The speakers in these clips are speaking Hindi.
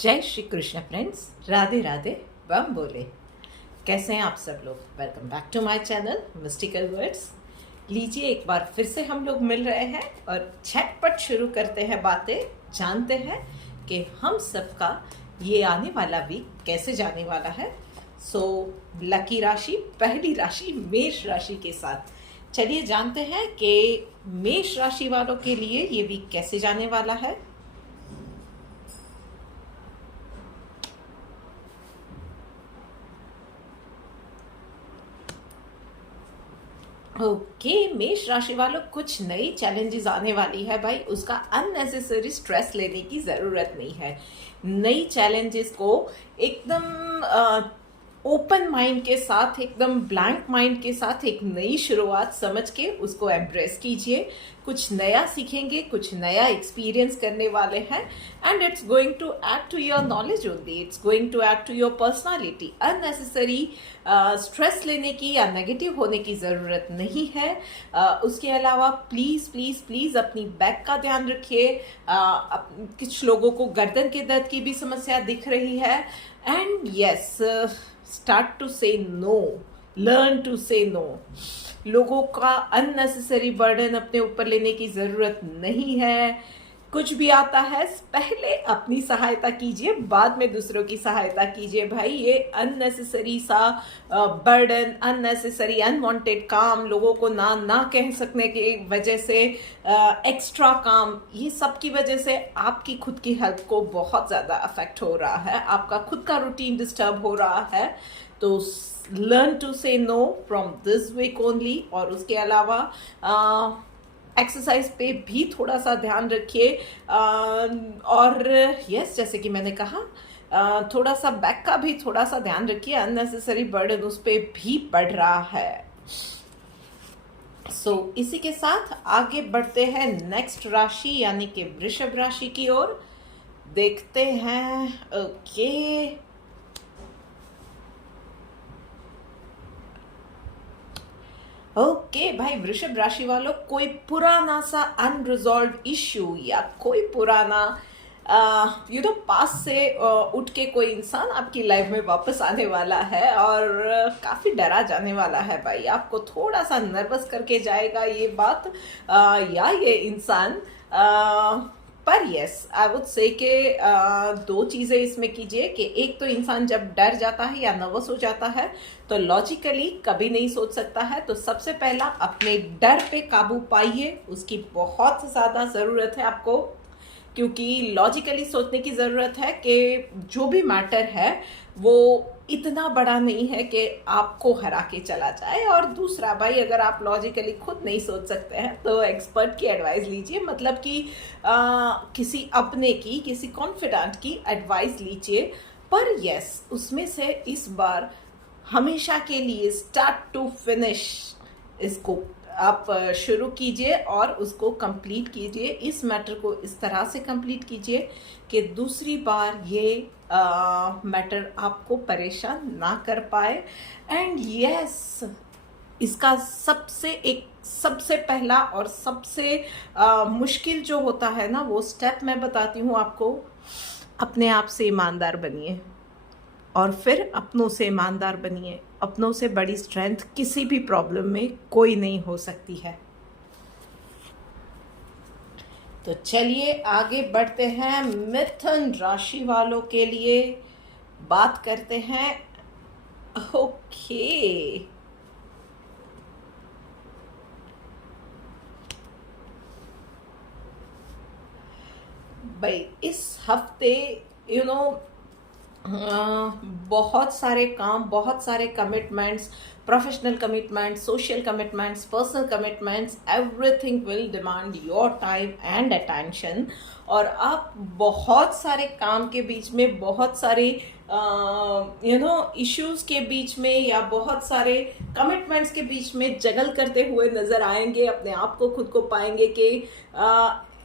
जय श्री कृष्ण फ्रेंड्स, राधे राधे, बम बोले। कैसे हैं आप सब लोग? Welcome back to my channel mystical words. लीजिए, एक बार फिर से हम लोग मिल रहे हैं और झटपट शुरू करते हैं बातें। जानते हैं कि हम सबका ये आने वाला वीक कैसे जाने वाला है। लकी राशि, पहली राशि मेष राशि के साथ चलिए जानते हैं कि मेष राशि वालों के लिए ये वीक कैसे जाने वाला है। ओके, मेष राशि वालों, कुछ नई चैलेंजेस आने वाली है भाई। उसका अननेसेसरी स्ट्रेस लेने की जरूरत नहीं है। नई चैलेंजेस को एकदम ओपन माइंड के साथ, एकदम ब्लैंक माइंड के साथ एक नई शुरुआत समझ के उसको एम्ब्रेस कीजिए। कुछ नया सीखेंगे, कुछ नया एक्सपीरियंस करने वाले हैं and it's going to add to your knowledge only, it's going to add to your personality. Unnecessary stress लेने की या नेगेटिव होने की ज़रूरत नहीं है। उसके अलावा प्लीज़ प्लीज़ प्लीज़ अपनी बैक का ध्यान रखिए। कुछ लोगों को गर्दन के दर्द की भी समस्या दिख रही है and yes, start to say no, learn to say no. लोगों का अननेसेसरी बर्डन अपने ऊपर लेने की जरूरत नहीं है। कुछ भी आता है पहले अपनी सहायता कीजिए, बाद में दूसरों की सहायता कीजिए भाई। ये अननेसेसरी सा बर्डन, अननेसेसरी अनवांटेड काम, लोगों को ना ना कह सकने की वजह से एक्स्ट्रा काम, ये सब की वजह से आपकी खुद की हेल्थ को बहुत ज़्यादा अफेक्ट हो रहा है। आपका खुद का रूटीन डिस्टर्ब हो रहा है। तो learn to say no from this week only. और उसके अलावा एक्सरसाइज पे भी थोड़ा सा ध्यान रखिए। और यस, जैसे कि मैंने कहा, थोड़ा सा बैक का भी थोड़ा सा ध्यान रखिए। अननेसेसरी बर्डन उस पर भी बढ़ रहा है। इसी के साथ आगे बढ़ते हैं नेक्स्ट राशि यानी कि वृषभ राशि की ओर। देखते हैं। ओके भाई, वृषभ राशि वालों, कोई पुराना सा अनरिजॉल्व इश्यू या कोई पुराना पास से उठ के कोई इंसान आपकी लाइफ में वापस आने वाला है और काफी डरा जाने वाला है भाई। आपको थोड़ा सा नर्वस करके जाएगा ये बात या ये इंसान। पर यस, आई वुड से कि दो चीज़ें इसमें कीजिए कि एक तो इंसान जब डर जाता है या नर्वस हो जाता है तो लॉजिकली कभी नहीं सोच सकता है। तो सबसे पहला अपने डर पे काबू पाइए, उसकी बहुत ज़्यादा ज़रूरत है आपको, क्योंकि लॉजिकली सोचने की ज़रूरत है कि जो भी मैटर है वो इतना बड़ा नहीं है कि आपको हरा के चला जाए। और दूसरा भाई, अगर आप लॉजिकली खुद नहीं सोच सकते हैं तो एक्सपर्ट की एडवाइस लीजिए, मतलब कि किसी अपने की, किसी कॉन्फिडेंट की एडवाइस लीजिए। पर यस, उसमें से इस बार हमेशा के लिए स्टार्ट टू फिनिश इसको आप शुरू कीजिए और उसको कंप्लीट कीजिए। इस मैटर को इस तरह से कंप्लीट कीजिए कि दूसरी बार ये मैटर आपको परेशान ना कर पाए। एंड यस, इसका सबसे पहला और सबसे मुश्किल जो होता है ना, वो स्टेप मैं बताती हूँ आपको। अपने आप से ईमानदार बनिए और फिर अपनों से ईमानदार बनिए। अपनों से बड़ी स्ट्रेंथ किसी भी प्रॉब्लम में कोई नहीं हो सकती है। तो चलिए आगे बढ़ते हैं। मिथुन राशि वालों के लिए बात करते हैं। ओके भाई, इस हफ्ते बहुत सारे काम, बहुत सारे commitments, professional commitments, social commitments, personal commitments, everything will demand your time and attention. और आप बहुत सारे काम के बीच में, बहुत सारे इश्यूज के बीच में या बहुत सारे कमिटमेंट्स के बीच में जगल करते हुए नजर आएंगे। अपने आप को, खुद को पाएंगे कि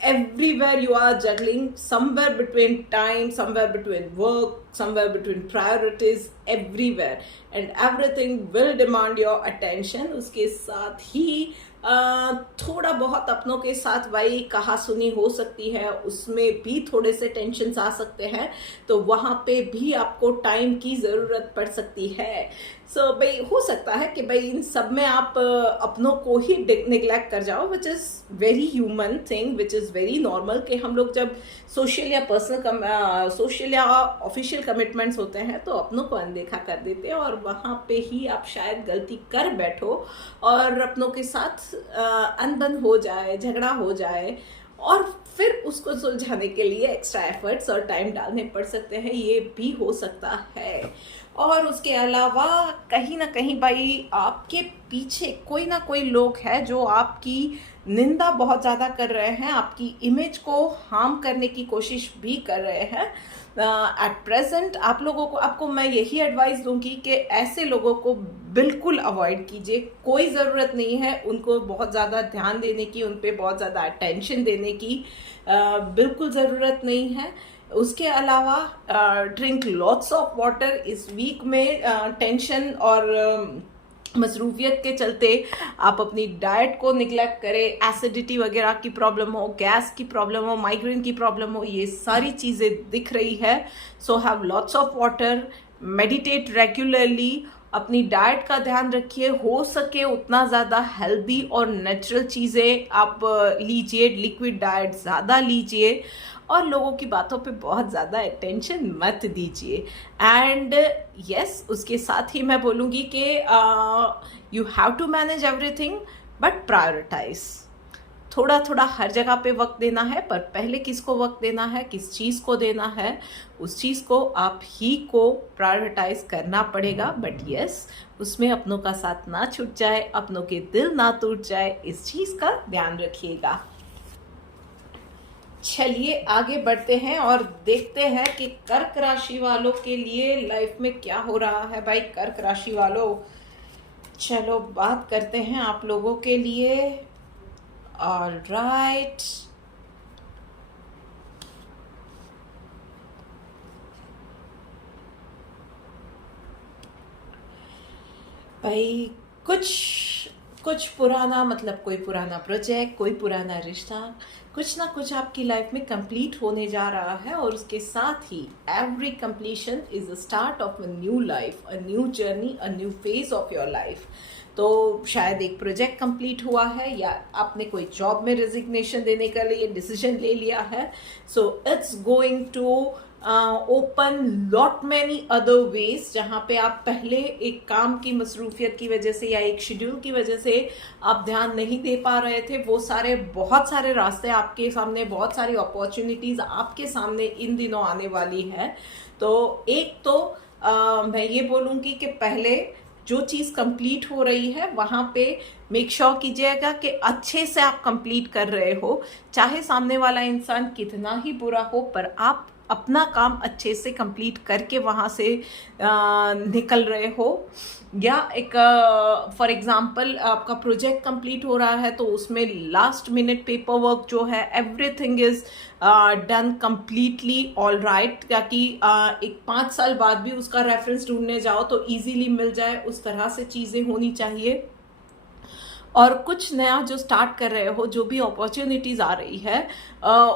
everywhere you are juggling, somewhere between time, somewhere between work, somewhere between priorities, everywhere, and everything will demand your attention। उसके साथ ही थोड़ा बहुत अपनों के साथ भाई कहा सुनी हो सकती है, उसमें भी थोड़े से टेंशन आ सकते हैं, तो वहाँ पे भी आपको टाइम की ज़रूरत पड़ सकती है। भाई हो सकता है कि भाई इन सब में आप अपनों को ही निगलेक्ट कर जाओ, which is very human thing, which is very normal, कि हम लोग जब सोशल या सोशल या ऑफिशियल कमिटमेंट्स होते हैं तो अपनों को अनदेखा कर देते हैं, और वहाँ पे ही आप शायद गलती कर बैठो और अपनों के साथ अनबन हो जाए, झगड़ा हो जाए, और फिर उसको सुलझाने के लिए एक्स्ट्रा एफर्ट्स और टाइम डालने पड़ सकते हैं, ये भी हो सकता है। और उसके अलावा कहीं ना कहीं भाई आपके पीछे कोई ना कोई लोग हैं जो आपकी निंदा बहुत ज़्यादा कर रहे हैं, आपकी इमेज को हार्म करने की कोशिश भी कर रहे हैं। एट प्रेजेंट आप लोगों को, आपको मैं यही एडवाइस दूंगी कि ऐसे लोगों को बिल्कुल अवॉइड कीजिए। कोई ज़रूरत नहीं है उनको बहुत ज़्यादा ध्यान देने की, उन पर बहुत ज़्यादा अटेंशन देने की बिल्कुल ज़रूरत नहीं है। उसके अलावा ड्रिंक लॉट्स ऑफ वाटर। इस वीक में टेंशन और मसरूफियत के चलते आप अपनी डाइट को निगलेक्ट करें, एसिडिटी वगैरह की प्रॉब्लम हो, गैस की प्रॉब्लम हो, माइग्रेन की प्रॉब्लम हो, ये सारी चीज़ें दिख रही है। So have lots of water, meditate regularly, अपनी डाइट का ध्यान रखिए, हो सके उतना ज़्यादा हेल्दी और नेचुरल चीज़ें आप लीजिए, लिक्विड डाइट ज़्यादा लीजिए, और लोगों की बातों पे बहुत ज़्यादा अटेंशन मत दीजिए। एंड यस, उसके साथ ही मैं बोलूँगी कि you have to manage everything, but prioritize. थोड़ा थोड़ा हर जगह पे वक्त देना है, पर पहले किसको वक्त देना है, किस चीज़ को देना है, उस चीज़ को आप ही को प्रायोरिटाइज करना पड़ेगा। बट यस, उसमें अपनों का साथ ना छूट जाए, अपनों के दिल ना टूट जाए, इस चीज़ का ध्यान रखिएगा। चलिए आगे बढ़ते हैं और देखते हैं कि कर्क राशि वालों के लिए लाइफ में क्या हो रहा है। भाई कर्क राशि वालों, चलो बात करते हैं आप लोगों के लिए। ऑलराइट, भाई कुछ पुराना, मतलब कोई पुराना प्रोजेक्ट, कोई पुराना रिश्ता, कुछ ना कुछ आपकी लाइफ में कंप्लीट होने जा रहा है, और उसके साथ ही every completion is a start of a new life, a new journey, a new phase of your life. तो शायद एक प्रोजेक्ट कंप्लीट हुआ है, या आपने कोई जॉब में रेजिग्नेशन देने के लिए डिसीजन ले लिया है। So it's going to open lot many other ways, जहाँ पे आप पहले एक काम की मसरूफियत की वजह से या एक शेड्यूल की वजह से आप ध्यान नहीं दे पा रहे थे, वो सारे बहुत सारे रास्ते आपके सामने, बहुत सारी अपॉर्चुनिटीज आपके सामने इन दिनों आने वाली है। तो एक तो मैं ये बोलूँगी कि पहले जो चीज़ कंप्लीट हो रही है वहाँ पे मेक श्योर कीजिएगा कि अच्छे से आप कंप्लीट कर रहे हो, चाहे सामने वाला इंसान कितना ही बुरा हो, पर आप अपना काम अच्छे से कंप्लीट करके वहाँ से निकल रहे हो। या एक फॉर एग्जांपल आपका प्रोजेक्ट कंप्लीट हो रहा है, तो उसमें लास्ट मिनट पेपर वर्क जो है, everything is done completely all right, ताकि एक 5 साल बाद भी उसका रेफरेंस ढूंढने जाओ तो इजीली मिल जाए, उस तरह से चीज़ें होनी चाहिए। और कुछ नया जो स्टार्ट कर रहे हो, जो भी अपॉर्चुनिटीज आ रही है,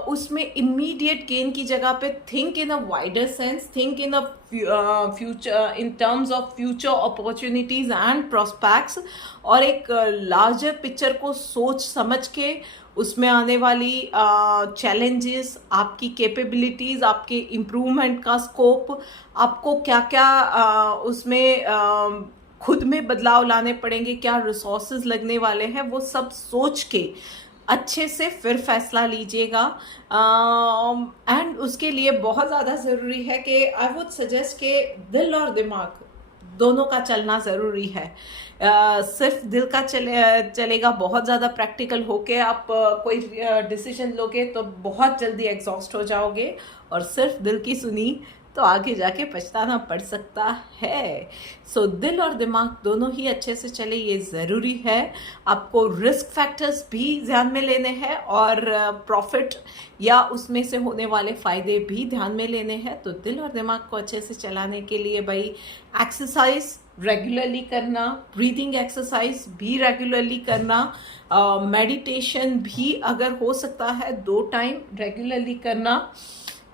उसमें इमीडिएट गेन की जगह पे think in a wider sense, think in a future, in terms of future opportunities and prospects, और एक लार्जर पिक्चर को सोच समझ के उसमें आने वाली चैलेंजेस, आपकी कैपेबिलिटीज, आपके इम्प्रूवमेंट का स्कोप, आपको क्या क्या उसमें खुद में बदलाव लाने पड़ेंगे, क्या रिसोर्सेज लगने वाले हैं, वो सब सोच के अच्छे से फिर फैसला लीजिएगा। एंड उसके लिए बहुत ज़्यादा ज़रूरी है कि आई वुड सजेस्ट कि दिल और दिमाग दोनों का चलना ज़रूरी है। सिर्फ दिल का चलेगा, बहुत ज़्यादा प्रैक्टिकल होके आप कोई डिसीजन लोगे तो बहुत जल्दी एग्जॉस्ट हो जाओगे, और सिर्फ दिल की सुनी तो आगे जाके पछताना पड़ सकता है। सो दिल और दिमाग दोनों ही अच्छे से चले ये ज़रूरी है। आपको रिस्क फैक्टर्स भी ध्यान में लेने हैं और प्रॉफिट या उसमें से होने वाले फ़ायदे भी ध्यान में लेने हैं। तो दिल और दिमाग को अच्छे से चलाने के लिए भाई एक्सरसाइज रेगुलरली करना, ब्रीदिंग एक्सरसाइज भी रेगुलरली करना, मेडिटेशन भी अगर हो सकता है 2 टाइम रेगुलरली करना।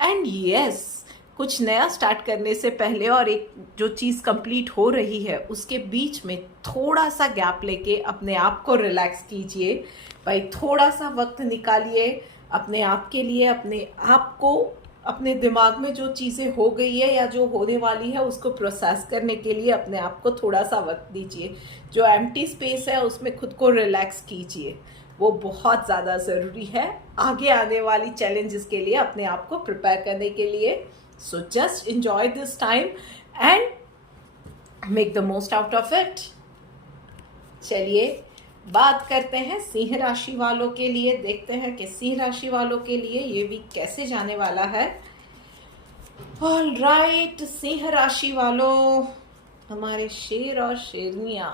एंड यस, कुछ नया स्टार्ट करने से पहले और एक जो चीज़ कंप्लीट हो रही है उसके बीच में थोड़ा सा गैप लेके अपने आप को रिलैक्स कीजिए भाई। थोड़ा सा वक्त निकालिए अपने आप के लिए, अपने आप को, अपने दिमाग में जो चीज़ें हो गई है या जो होने वाली है उसको प्रोसेस करने के लिए अपने आप को थोड़ा सा वक्त दीजिए। जो एम्प्टी स्पेस है उसमें खुद को रिलैक्स कीजिए, वो बहुत ज़्यादा ज़रूरी है आगे आने वाली चैलेंजेस के लिए अपने आप को प्रिपेयर करने के लिए। So just enjoy this time and make the most out of it. चलिए बात करते हैं सिंह राशि वालों के लिए। देखते हैं कि सिंह राशि वालों के लिए ये वीक कैसे जाने वाला है। ऑल राइट, सिंह राशि वालों, हमारे शेर और शेरनियां,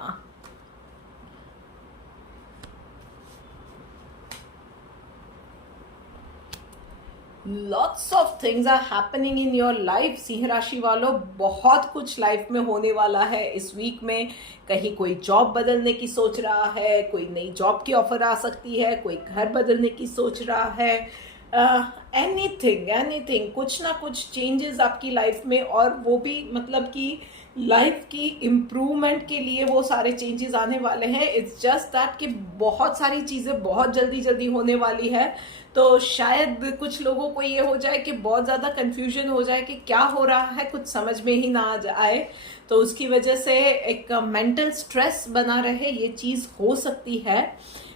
lots of things are happening in your life. सिंह राशि वालों, बहुत कुछ लाइफ में होने वाला है इस वीक में। कहीं कोई जॉब बदलने की सोच रहा है, कोई नई जॉब की ऑफर आ सकती है, कोई घर बदलने की सोच रहा है, एनीथिंग कुछ ना कुछ चेंजेस आपकी लाइफ में, और वो भी मतलब कि लाइफ की इम्प्रूवमेंट के लिए वो सारे चेंजेस आने वाले हैं। इट्स जस्ट दैट कि बहुत सारी चीज़ें बहुत जल्दी जल्दी होने वाली है। तो शायद कुछ लोगों को ये हो जाए कि बहुत ज़्यादा कंफ्यूजन हो जाए कि क्या हो रहा है, कुछ समझ में ही ना आ जाए। तो उसकी वजह से एक मेंटल स्ट्रेस बना रहे, ये चीज़ हो सकती है।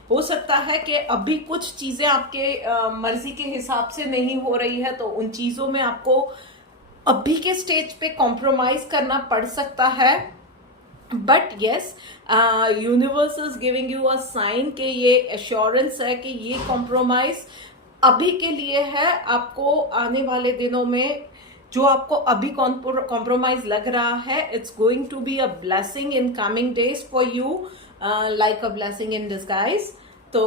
हो सकता है कि अभी कुछ चीज़ें आपके मर्जी के हिसाब से नहीं हो रही है, तो उन चीज़ों में आपको अभी के स्टेज पे कॉम्प्रोमाइज करना पड़ सकता है। But yes, universe is giving you a sign कि ये एश्योरेंस है कि ये कॉम्प्रोमाइज अभी के लिए है। आपको आने वाले दिनों में जो आपको अभी कॉम्प्रोमाइज लग रहा है, it's going to be a blessing in coming days for you, like a blessing in disguise. तो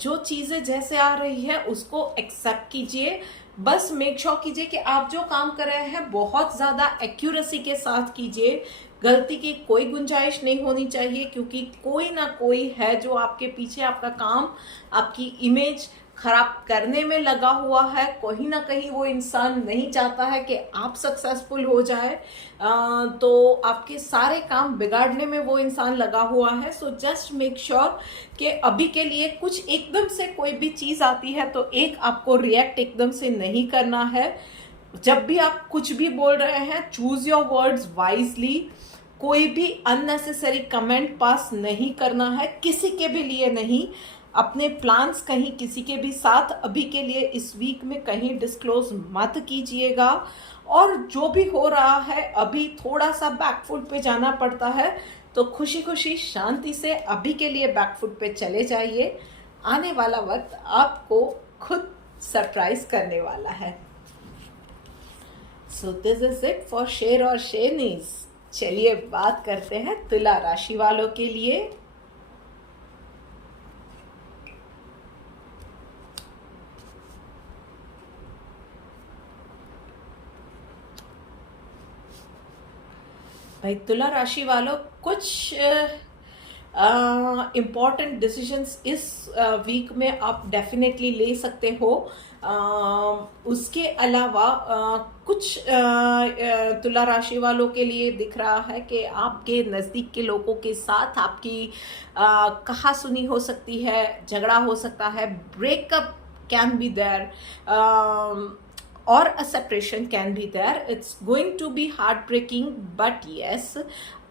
जो चीज़ें जैसे आ रही है उसको एक्सेप्ट कीजिए। बस मेक श्योर कीजिए कि आप जो काम कर रहे हैं बहुत ज़्यादा एक्यूरेसी के साथ कीजिए। गलती की कोई गुंजाइश नहीं होनी चाहिए, क्योंकि कोई ना कोई है जो आपके पीछे आपका काम, आपकी इमेज खराब करने में लगा हुआ है। कहीं ना कहीं वो इंसान नहीं चाहता है कि आप सक्सेसफुल हो जाए, तो आपके सारे काम बिगाड़ने में वो इंसान लगा हुआ है। सो जस्ट मेक श्योर कि अभी के लिए कुछ एकदम से कोई भी चीज़ आती है तो आपको रिएक्ट एकदम से नहीं करना है। जब भी आप कुछ भी बोल रहे हैं, चूज योर वर्ड्स वाइजली। कोई भी अननेसेसरी कमेंट पास नहीं करना है, किसी के भी लिए नहीं। अपने प्लान्स कहीं किसी के भी साथ अभी के लिए इस वीक में कहीं डिस्क्लोज मत कीजिएगा। और जो भी हो रहा है अभी थोड़ा सा बैकफुट पे जाना पड़ता है, तो खुशी खुशी शांति से अभी के लिए बैकफुट पे चले जाइए। आने वाला वक्त आपको खुद सरप्राइज करने वाला है। So this is it for शेर और शेरनीज। चलिए बात करते हैं तुला राशि वालों के लिए। भाई तुला राशि वालों, कुछ इम्पॉर्टेंट डिसीजंस इस वीक में आप डेफिनेटली ले सकते हो। उसके अलावा कुछ तुला राशि वालों के लिए दिख रहा है कि आपके नज़दीक के लोगों के साथ आपकी कहा सुनी हो सकती है, झगड़ा हो सकता है, breakup can be there, or a separation can be there. It's going to be heartbreaking, but yes,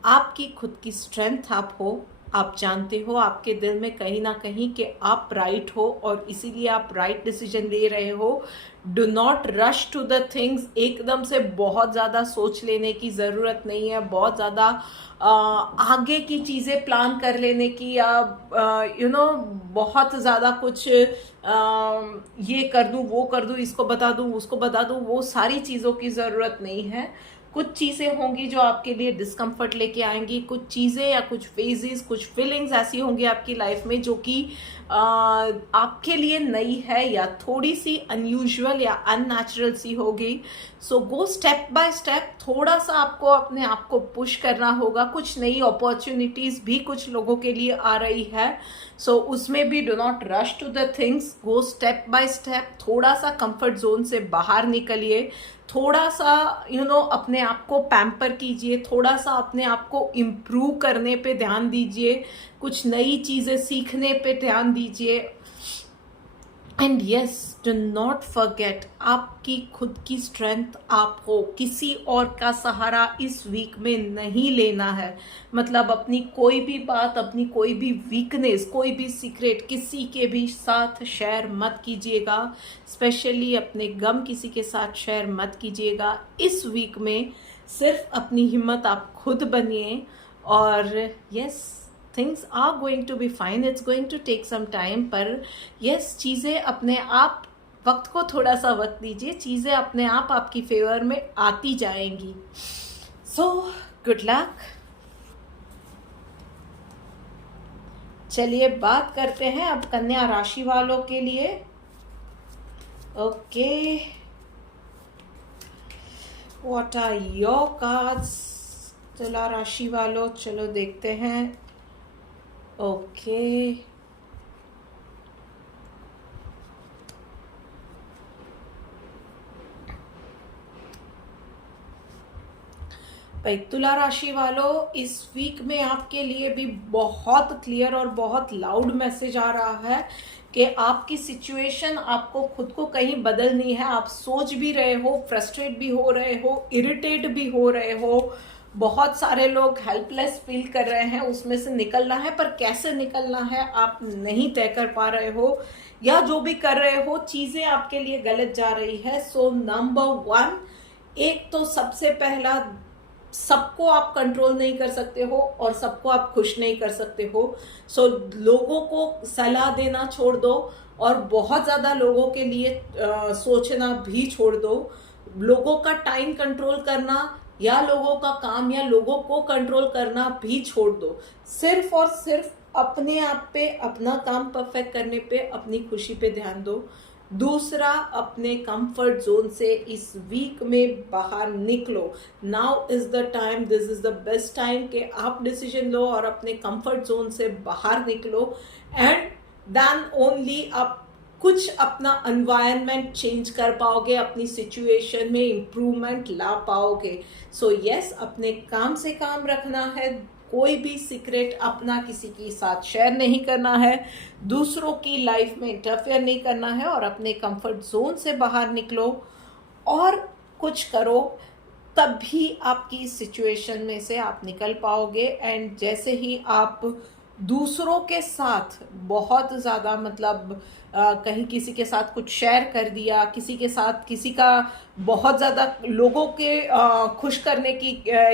आपकी खुद की स्ट्रेंथ आप हो, आप जानते हो आपके दिल में कहीं ना कहीं कि आप राइट हो और इसीलिए आप राइट डिसीजन ले रहे हो। Do not rush to the things. एकदम से बहुत ज़्यादा सोच लेने की ज़रूरत नहीं है, बहुत ज़्यादा आगे की चीज़ें प्लान कर लेने की, या बहुत ज़्यादा कुछ ये कर दूँ, वो कर दूँ, इसको बता दूँ, उसको बता दूँ, वो सारी चीज़ों की ज़रूरत नहीं है। कुछ चीज़ें होंगी जो आपके लिए डिस्कम्फर्ट लेके आएंगी, कुछ चीज़ें या कुछ फेजेस, कुछ फीलिंग्स ऐसी होंगी आपकी लाइफ में जो कि आपके लिए नई है या थोड़ी सी अनयूजुअल या अननेचुरल सी होगी। सो गो स्टेप बाय स्टेप, थोड़ा सा आपको अपने आप को पुश करना होगा। कुछ नई अपॉर्चुनिटीज भी कुछ लोगों के लिए आ रही है, सो उसमें भी do not rush to the things, go step by step. थोड़ा सा कंफर्ट जोन से बाहर निकलिए, थोड़ा सा अपने आप को पैम्पर कीजिए, थोड़ा सा अपने आप को इम्प्रूव करने पे ध्यान दीजिए, कुछ नई चीज़ें सीखने पे ध्यान दीजिए। And yes, do not forget, आपकी खुद की स्ट्रेंथ आप हो, किसी और का सहारा इस वीक में नहीं लेना है। मतलब अपनी कोई भी बात, अपनी कोई भी वीकनेस, कोई भी सीक्रेट किसी के भी साथ शेयर मत कीजिएगा। स्पेशली अपने गम किसी के साथ शेयर मत कीजिएगा इस वीक में। सिर्फ अपनी हिम्मत आप खुद बनिए। और yes, things are going to be fine, it's going to take some time, पर यस, चीज़ें अपने आप, वक्त को थोड़ा सा वक्त दीजिए, चीज़ें अपने आप आपकी फेवर में आती जाएंगी। So good luck. चलिए बात करते हैं अब कन्या राशि वालों के लिए। Okay, what are your cards Tula राशि वालों, चलो देखते हैं। ओके, भाई तुला राशि वालों, इस वीक में आपके लिए भी बहुत क्लियर और बहुत लाउड मैसेज आ रहा है कि आपकी सिचुएशन, आपको खुद को कहीं बदलनी है। आप सोच भी रहे हो, फ्रस्ट्रेट भी हो रहे हो, इरिटेट भी हो रहे हो, बहुत सारे लोग हेल्पलेस फील कर रहे हैं, उसमें से निकलना है, पर कैसे निकलना है आप नहीं तय कर पा रहे हो, या जो भी कर रहे हो चीजें आपके लिए गलत जा रही है। सो नंबर 1, एक तो सबसे पहला, सबको आप कंट्रोल नहीं कर सकते हो और सबको आप खुश नहीं कर सकते हो। सो लोगों को सलाह देना छोड़ दो और बहुत ज्यादा लोगों के लिए सोचना भी छोड़ दो। लोगों का टाइम कंट्रोल करना या लोगों का काम या लोगों को कंट्रोल करना भी छोड़ दो। सिर्फ और सिर्फ अपने आप पे, अपना काम परफेक्ट करने पे, अपनी खुशी पे ध्यान दो। दूसरा, अपने कंफर्ट जोन से इस वीक में बाहर निकलो। Now is the time, this is the best time कि आप डिसीजन लो और अपने कंफर्ट जोन से बाहर निकलो। एंड देन ओनली आप कुछ अपना एनवायरनमेंट चेंज कर पाओगे, अपनी सिचुएशन में इम्प्रूवमेंट ला पाओगे। सो यस, अपने काम से काम रखना है, कोई भी सीक्रेट अपना किसी के साथ शेयर नहीं करना है, दूसरों की लाइफ में इंटरफेयर नहीं करना है, और अपने कंफर्ट जोन से बाहर निकलो और कुछ करो, तभी आपकी सिचुएशन में से आप निकल पाओगे। एंड जैसे ही आप दूसरों के साथ बहुत ज़्यादा, मतलब कहीं किसी के साथ कुछ शेयर कर दिया, किसी के साथ, किसी का बहुत ज़्यादा लोगों के खुश करने की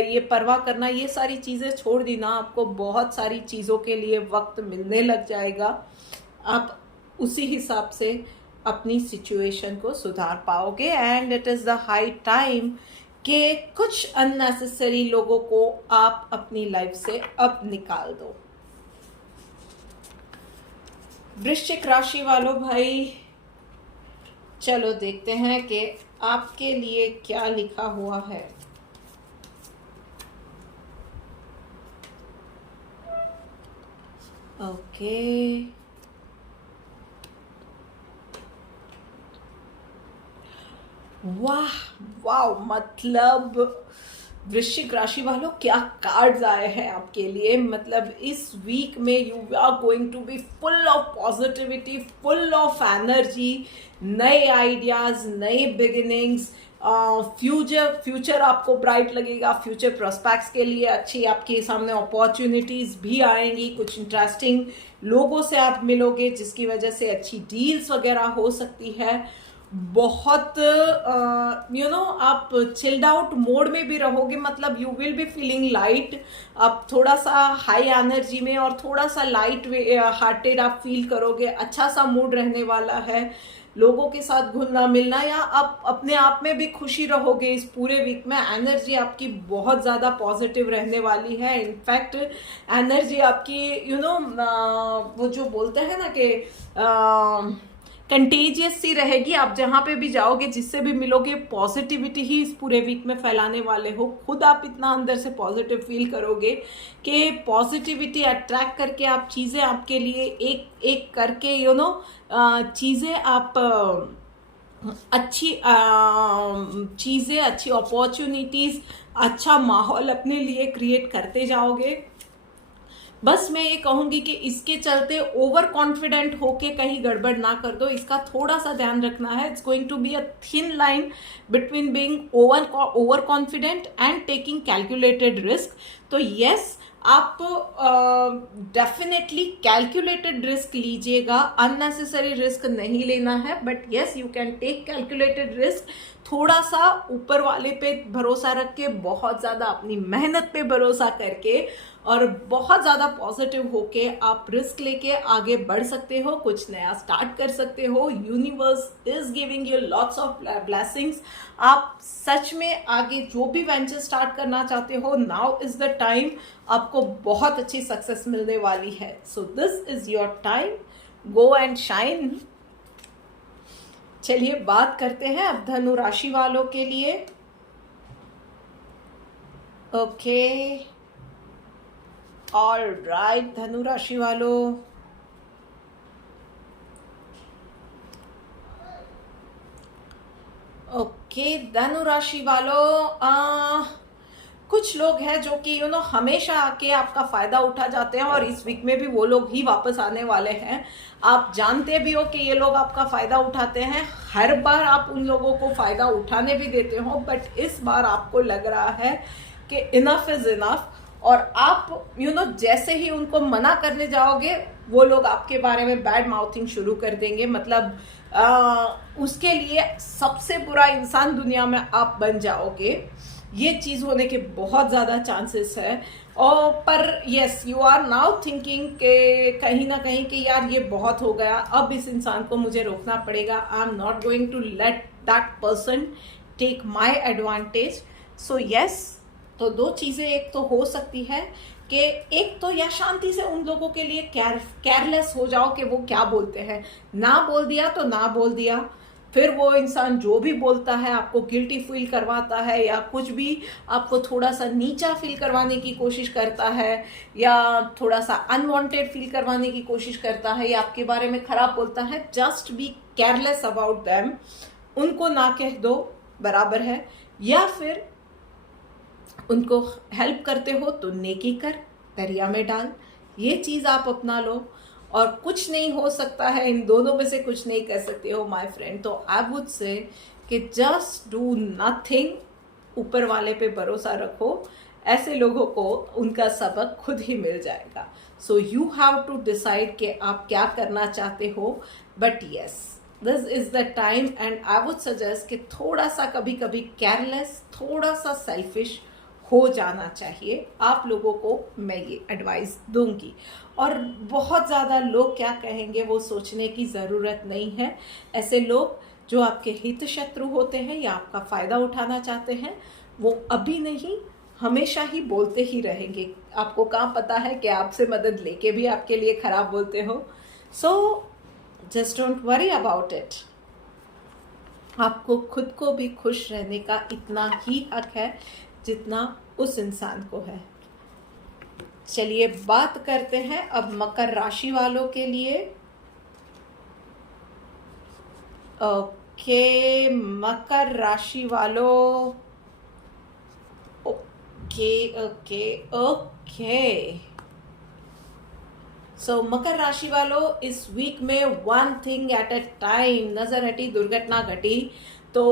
ये परवाह करना, ये सारी चीज़ें छोड़ दी ना, आपको बहुत सारी चीज़ों के लिए वक्त मिलने लग जाएगा। आप उसी हिसाब से अपनी सिचुएशन को सुधार पाओगे। And it is the high time कि कुछ अननेसेसरी लोगों को आप अपनी लाइफ से अब निकाल दो। वृश्चिक राशि वालों भाई, चलो देखते हैं कि आपके लिए क्या लिखा हुआ है। ओके, वाह वाह, मतलब वृश्चिक राशि वालों, क्या कार्ड्स आए हैं आपके लिए। मतलब इस वीक में you are going to be full of positivity, full of energy, नए आइडियाज, नए बिगिनिंग्स। फ्यूचर आपको ब्राइट लगेगा। फ्यूचर प्रोस्पेक्ट्स के लिए अच्छी आपके सामने अपॉर्चुनिटीज भी आएंगी। कुछ इंटरेस्टिंग लोगों से आप मिलोगे जिसकी वजह से अच्छी डील्स वगैरह हो सकती है। बहुत आप चिल्ड आउट मोड में भी रहोगे, मतलब you will be feeling light. आप थोड़ा सा हाई एनर्जी में और थोड़ा सा लाइट हार्टेड आप फील करोगे। अच्छा सा मूड रहने वाला है। लोगों के साथ घुलना मिलना या आप अपने आप में भी खुशी रहोगे। इस पूरे वीक में एनर्जी आपकी बहुत ज़्यादा पॉजिटिव रहने वाली है। इनफैक्ट एनर्जी आपकी वो जो बोलते हैं ना कि कंटेजियस सी रहेगी। आप जहां पे भी जाओगे, जिससे भी मिलोगे, पॉजिटिविटी ही इस पूरे वीक में फैलाने वाले हो। खुद आप इतना अंदर से पॉजिटिव फील करोगे कि पॉजिटिविटी अट्रैक्ट करके आप चीज़ें आपके लिए एक एक करके चीज़ें आप अच्छी चीज़ें, अच्छी अपॉर्चुनिटीज़, अच्छा माहौल अपने लिए क्रिएट करते जाओगे। बस मैं ये कहूंगी कि इसके चलते ओवर कॉन्फिडेंट होके कहीं गड़बड़ ना कर दो, इसका थोड़ा सा ध्यान रखना है। It's going to be a thin line between being over confident and taking calculated risk. तो यस, आप डेफिनेटली कैलकुलेटेड रिस्क लीजिएगा, अननेसेसरी रिस्क नहीं लेना है। But yes, you can take calculated risk. थोड़ा सा ऊपर वाले पे भरोसा रख के, बहुत ज़्यादा अपनी मेहनत पे भरोसा करके और बहुत ज़्यादा पॉजिटिव होके आप रिस्क लेके आगे बढ़ सकते हो, कुछ नया स्टार्ट कर सकते हो। Universe is giving you lots of blessings. आप सच में आगे जो भी वेंचर स्टार्ट करना चाहते हो, नाउ इज द टाइम। आपको बहुत अच्छी सक्सेस मिलने वाली है। So this is your time, go and shine. चलिए बात करते हैं अब धनु राशि वालों के लिए। ओके, ऑल राइट धनु राशि वालों, ओके धनु राशि वालों, कुछ लोग हैं जो कि हमेशा आके आपका फायदा उठा जाते हैं और इस वीक में भी वो लोग ही वापस आने वाले हैं। आप जानते भी हो कि ये लोग आपका फायदा उठाते हैं। हर बार आप उन लोगों को फायदा उठाने भी देते हो, बट इस बार आपको लग रहा है कि इनफ इज इनफ। और आप जैसे ही उनको मना करने जाओगे, वो लोग आपके बारे में बैड माउथिंग शुरू कर देंगे। मतलब उसके लिए सबसे बुरा इंसान दुनिया में आप बन जाओगे। ये चीज होने के बहुत ज्यादा चांसेस है। और पर yes, you are now thinking के कहीं ना कहीं कि यार ये बहुत हो गया, अब इस इंसान को मुझे रोकना पड़ेगा। I am not going to let that person take my advantage. So yes, तो दो चीजें एक तो हो सकती है कि एक तो या शांति से उन लोगों के लिए केयरलेस हो जाओ कि वो क्या बोलते हैं। ना बोल दिया तो ना बोल दिया। फिर वो इंसान जो भी बोलता है आपको गिल्टी फील करवाता है या कुछ भी आपको थोड़ा सा नीचा फील करवाने की कोशिश करता है या थोड़ा सा अनवांटेड फील करवाने की कोशिश करता है या आपके बारे में खराब बोलता है, just be careless about them. उनको ना कह दो, बराबर है। या फिर उनको हेल्प करते हो तो नेकी कर, दरिया में डाल। ये चीज आप अपना लो। और कुछ नहीं हो सकता है, इन दोनों में से कुछ नहीं कर सकते हो माय फ्रेंड, तो आई वुड से कि जस्ट डू नथिंग, ऊपर वाले पे भरोसा रखो। ऐसे लोगों को उनका सबक खुद ही मिल जाएगा। So you have to decide कि आप क्या करना चाहते हो। But yes, this is the time and I would suggest कि थोड़ा सा कभी कभी केयरलेस, थोड़ा सा सेल्फिश हो जाना चाहिए। आप लोगों को मैं ये एडवाइस दूंगी। और बहुत ज़्यादा लोग क्या कहेंगे वो सोचने की ज़रूरत नहीं है। ऐसे लोग जो आपके हित शत्रु होते हैं या आपका फ़ायदा उठाना चाहते हैं, वो अभी नहीं हमेशा ही बोलते ही रहेंगे। आपको कहाँ पता है कि आपसे मदद लेके भी आपके लिए खराब बोलते हो। So just don't worry about it. आपको खुद को भी खुश रहने का इतना ही हक है जितना उस इंसान को है। चलिए बात करते हैं अब मकर राशि वालों के लिए। ओके, मकर राशि वालों, ओके ओके ओके। सो मकर राशि वालों, इस वीक में one thing at a time, नजर हटी दुर्घटना घटी। तो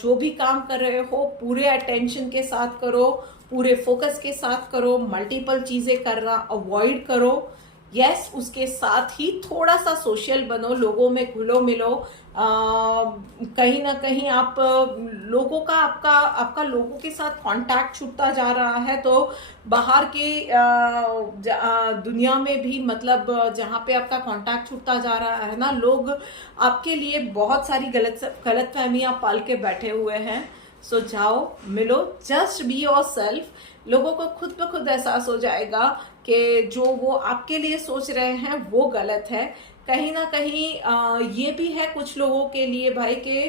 जो भी काम कर रहे हो पूरे अटेंशन के साथ करो, पूरे फोकस के साथ करो, मल्टीपल चीजें करना अवॉइड करो। यस, उसके साथ ही थोड़ा सा सोशल बनो, लोगों में घुलो मिलो। कहीं ना कहीं आप लोगों का आपका आपका लोगों के साथ कांटेक्ट छूटता जा रहा है। तो बाहर के दुनिया में भी, मतलब जहाँ पे आपका कांटेक्ट छूटता जा रहा है ना, लोग आपके लिए बहुत सारी गलत फहमियां पाल के बैठे हुए हैं। सो जाओ मिलो, जस्ट बी योर सेल्फ। लोगों को खुद ब खुद एहसास हो जाएगा कि जो वो आपके लिए सोच रहे हैं वो गलत है। कहीं ना कहीं ये भी है कुछ लोगों के लिए भाई के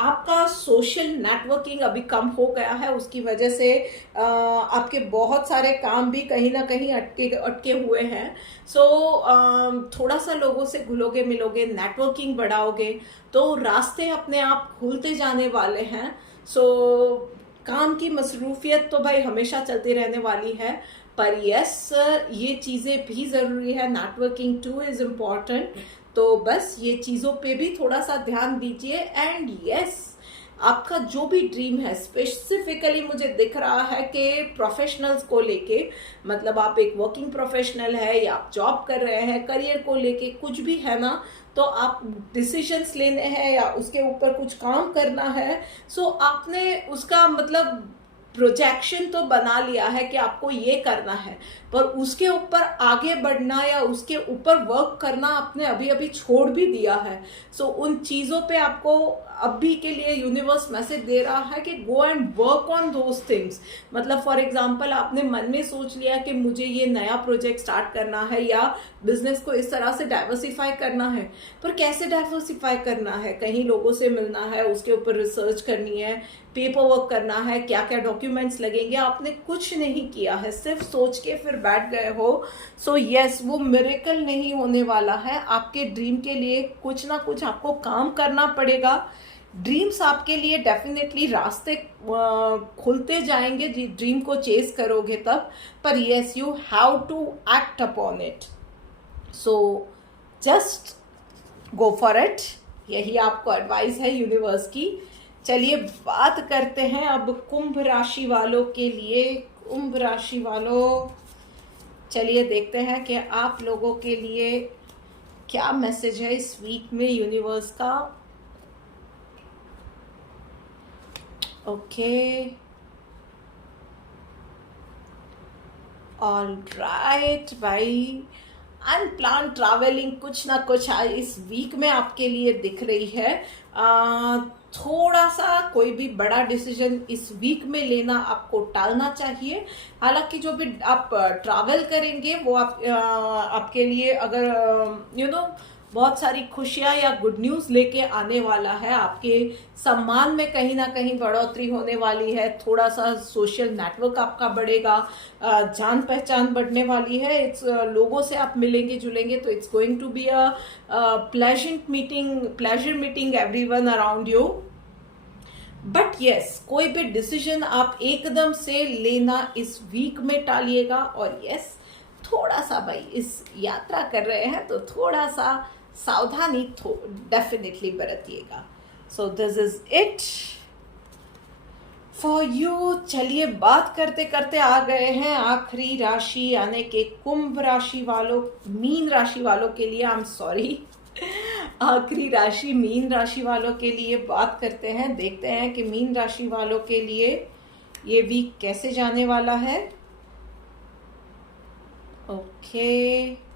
आपका सोशल नेटवर्किंग अभी कम हो गया है, उसकी वजह से आपके बहुत सारे काम भी कहीं ना कहीं अटके हुए हैं। सो थोड़ा सा लोगों से घुलोगे मिलोगे, नेटवर्किंग बढ़ाओगे तो रास्ते अपने आप खुलते जाने वाले हैं। सो काम की मसरूफियत तो भाई हमेशा चलती रहने वाली है, पर यस ये चीज़ें भी ज़रूरी है, नेटवर्किंग टू इज़ इम्पॉर्टेंट। तो बस ये चीज़ों पे भी थोड़ा सा ध्यान दीजिए। एंड यस, आपका जो भी ड्रीम है, स्पेसिफिकली मुझे दिख रहा है कि प्रोफेशनल्स को लेके, मतलब आप एक वर्किंग प्रोफेशनल है या आप जॉब कर रहे हैं, करियर को लेके कुछ भी है ना, तो आप डिसीजंस लेने हैं या उसके ऊपर कुछ काम करना है। सो आपने उसका मतलब प्रोजेक्शन तो बना लिया है कि आपको ये करना है, पर उसके ऊपर आगे बढ़ना या उसके ऊपर वर्क करना आपने अभी अभी छोड़ भी दिया है। सो उन चीज़ों पे आपको अभी के लिए यूनिवर्स मैसेज दे रहा है कि go and work on those things. मतलब फॉर एग्जांपल आपने मन में सोच लिया कि मुझे ये नया प्रोजेक्ट स्टार्ट करना है या बिजनेस को इस तरह से डाइवर्सिफाई करना है, पर कैसे डाइवर्सिफाई करना है? कहीं लोगों से मिलना है, उसके ऊपर रिसर्च करनी है, पेपर वर्क करना है, क्या क्या डॉक्यूमेंट्स लगेंगे, आपने कुछ नहीं किया है, सिर्फ सोच के फिर बैठ गए हो। सो यस, वो मिरेकल नहीं होने वाला है। आपके ड्रीम के लिए कुछ ना कुछ आपको काम करना पड़ेगा। ड्रीम्स आपके लिए डेफिनेटली रास्ते खुलते जाएंगे, ड्रीम को चेस करोगे तब। पर yes, you have to act upon it. So just go for it, यही आपको एडवाइस है यूनिवर्स की। चलिए बात करते हैं अब कुंभ राशि वालों के लिए। कुंभ राशि वालों, चलिए देखते हैं कि आप लोगों के लिए क्या मैसेज है इस वीक में यूनिवर्स का। ओके, ऑल राइट भाई, अनप्लान ट्रैवलिंग कुछ ना कुछ इस वीक में आपके लिए दिख रही है। थोड़ा सा कोई भी बड़ा डिसीजन इस वीक में लेना आपको टालना चाहिए। हालांकि जो भी आप ट्रैवल करेंगे वो आपके लिए अगर बहुत सारी खुशियां या गुड न्यूज लेके आने वाला है। आपके सम्मान में कहीं ना कहीं बढ़ोतरी होने वाली है, थोड़ा सा सोशल नेटवर्क आपका बढ़ेगा, जान पहचान बढ़ने वाली है। इट्स लोगों से आप मिलेंगे जुलेंगे तो it's going to be a pleasure meeting everyone around you. But yes, कोई भी डिसीजन आप एकदम से लेना इस वीक में टालिएगा। और यस, थोड़ा सा भाई इस यात्रा कर रहे हैं तो थोड़ा सा सावधानी डेफिनेटली बरतिएगा। So this is it for you. चलिए बात करते करते आ गए हैं आखिरी राशि यानी कि कुंभ राशि वालों, मीन राशि वालों के लिए। आई एम सॉरी, आखिरी राशि मीन राशि वालों के लिए बात करते हैं। देखते हैं कि मीन राशि वालों के लिए ये वीक कैसे जाने वाला है। ओके,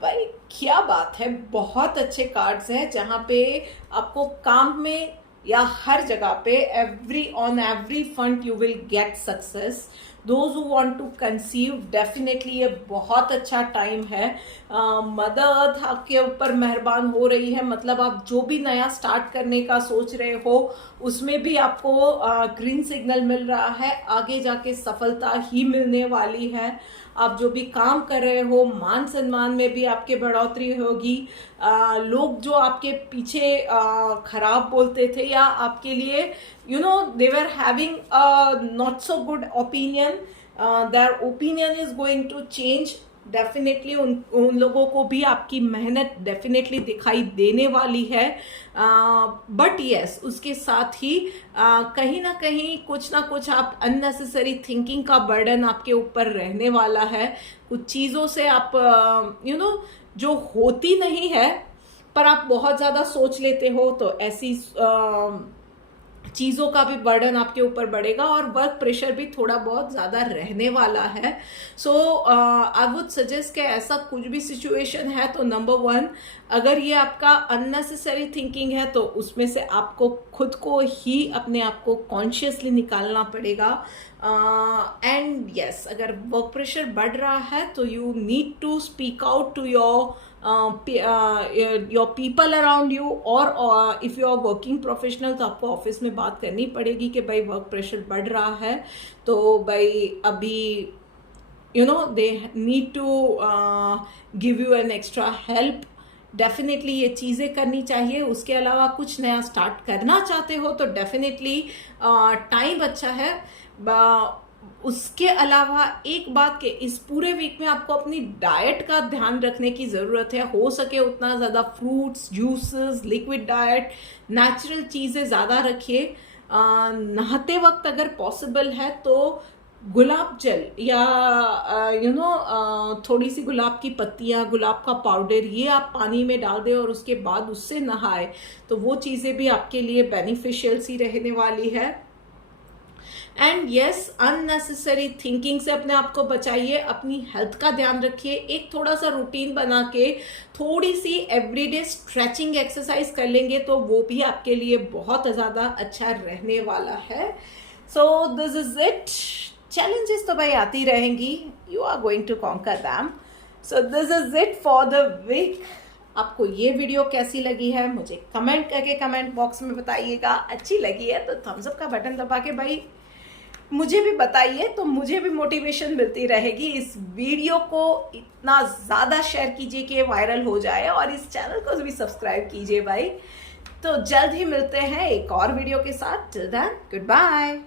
भाई क्या बात है, बहुत अच्छे कार्ड्स हैं जहां पे आपको काम में या हर जगह पे on every front you will get success. Those who want to conceive, definitely ये बहुत अच्छा टाइम है। मदर अर्थ आपके ऊपर मेहरबान हो रही है, मतलब आप जो भी नया स्टार्ट करने का सोच रहे हो उसमें भी आपको ग्रीन सिग्नल मिल रहा है। आगे जाके सफलता ही मिलने वाली है। आप जो भी काम कर रहे हो, मान सम्मान में भी आपके बढ़ोतरी होगी। लोग जो आपके पीछे खराब बोलते थे या आपके लिए they were having not so good opinion, their opinion is going to change. Definitely उन लोगों को भी आपकी मेहनत डेफिनेटली दिखाई देने वाली है। बट यस, उसके साथ ही कहीं ना कहीं कुछ ना कुछ आप अननेसेसरी थिंकिंग का बर्डन आपके ऊपर रहने वाला है। कुछ चीज़ों से आप जो होती नहीं है पर आप बहुत ज़्यादा सोच लेते हो, तो ऐसी चीज़ों का भी बर्डन आपके ऊपर बढ़ेगा और वर्क प्रेशर भी थोड़ा बहुत ज़्यादा रहने वाला है। सो आई वुड सजेस्ट कि ऐसा कुछ भी सिचुएशन है तो नंबर 1, अगर ये आपका अननेसेसरी थिंकिंग है तो उसमें से आपको खुद को ही अपने आप को कॉन्शियसली निकालना पड़ेगा। एंड यस, अगर वर्क प्रेशर बढ़ रहा है तो you need to speak out to your people around you, और if you are working professional तो आपको ऑफिस में बात करनी पड़ेगी कि भाई वर्क प्रेशर बढ़ रहा है, तो भाई अभी they need to give you an extra help. Definitely ये चीज़ें करनी चाहिए। उसके अलावा कुछ नया स्टार्ट करना चाहते हो तो डेफिनेटली टाइम अच्छा है। उसके अलावा एक बात के इस पूरे वीक में आपको अपनी डाइट का ध्यान रखने की ज़रूरत है। हो सके उतना ज़्यादा fruits, juices, liquid diet, natural चीज़ें ज़्यादा रखिए। नहाते वक्त अगर पॉसिबल है तो गुलाब जल या थोड़ी सी गुलाब की पत्तियां, गुलाब का पाउडर, ये आप पानी में डाल दें और उसके बाद उससे नहाए तो वो चीज़ें भी आपके लिए बेनिफिशियल सी रहने वाली है। एंड यस, अननेसेसरी थिंकिंग से अपने आप को बचाइए, अपनी हेल्थ का ध्यान रखिए। एक थोड़ा सा रूटीन बना के थोड़ी सी एवरीडे स्ट्रेचिंग एक्सरसाइज कर लेंगे तो वो भी आपके लिए बहुत ज़्यादा अच्छा रहने वाला है। So this is it. Challenges तो भाई आती रहेंगी, you are going to conquer them. So this is it for the week. आपको ये वीडियो कैसी लगी है मुझे कमेंट करके कमेंट बॉक्स में बताइएगा। अच्छी लगी है तो थम्स अप का बटन दबा के भाई मुझे भी बताइए, तो मुझे भी मोटिवेशन मिलती रहेगी। इस वीडियो को इतना ज़्यादा शेयर कीजिए कि वायरल हो जाए और इस चैनल को भी सब्सक्राइब कीजिए भाई। तो जल्द ही मिलते हैं एक और वीडियो के साथ। Till then, good bye.